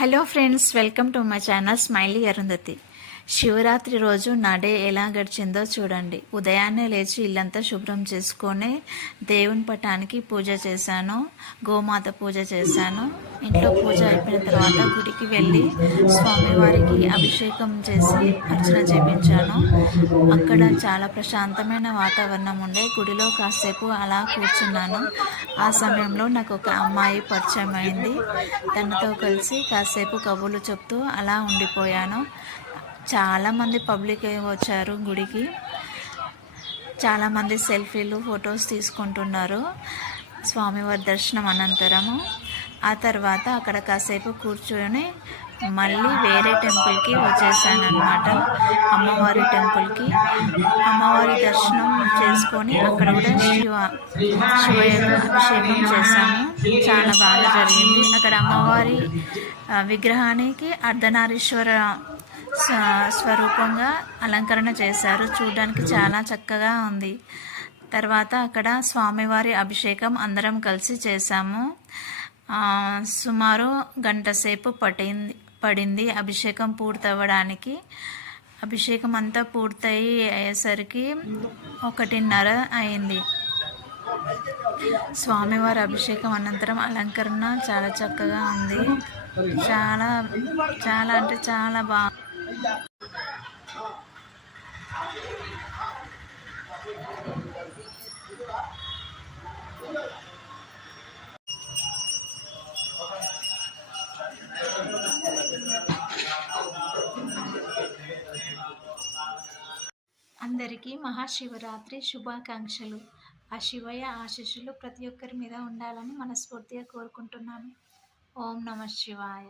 Hello friends, welcome to my channel smiley Arundhati. Shivaratri రోజు నా day ఎలా గడిచిందో చూడండి. ఉదయాన్నే లేచి ఇల్లంతా శుభ్రం చేసుకొని దేవుని పటానికి పూజ చేశాను, గోమాత పూజ చేశాను. ఇంట్లో పూజ అయిపోయిన తర్వాత గుడికి వెళ్ళి స్వామివారికి అభిషేకం చేసి అర్చన చేపించాను. అక్కడ చాలా ప్రశాంతమైన వాతావరణం ఉండే. గుడిలో కాసేపు అలా కూర్చున్నాను. ఆ సమయంలో నాకు ఒక అమ్మాయి పరిచయం అయింది. తనతో కలిసి కాసేపు కబుర్లు చెప్తూ అలా ఉండిపోయాను. చాలామంది పబ్లిక్ వచ్చారు గుడికి. చాలామంది సెల్ఫీలు, ఫొటోస్ తీసుకుంటున్నారు స్వామివారి దర్శనం అనంతరము. ఆ తర్వాత అక్కడ కాసేపు కూర్చొని మళ్ళీ వేరే టెంపుల్కి వచ్చేసాను అనమాట. అమ్మవారి టెంపుల్కి అమ్మవారి దర్శనం చేసుకొని అక్కడ కూడా శివయ్యకు అభిషేకం చేశాము. చాలా బాగా జరిగింది. అక్కడ అమ్మవారి విగ్రహానికి అర్ధనారీశ్వర స్వరూపంగా అలంకరణ చేశారు. చూడడానికి చాలా చక్కగా ఉంది. తర్వాత అక్కడ స్వామివారి అభిషేకం అందరం కలిసి చేశాము. సుమారు గంట సేపు పడింది అభిషేకం పూర్తవ్వడానికి. అభిషేకం అంతా పూర్తయి అయ్యేసరికి 1:30 అయింది. స్వామివారి అభిషేకం అనంతరం అలంకరణ చాలా చక్కగా ఉంది. చాలా చాలా అంటే చాలా బాగా. అందరికీ మహాశివరాత్రి శుభాకాంక్షలు. ఆ శివయ్య ఆశీస్సులు ప్రతి ఒక్కరి మీద ఉండాలని మనస్ఫూర్తిగా కోరుకుంటున్నాను. ఓం నమః శివాయ.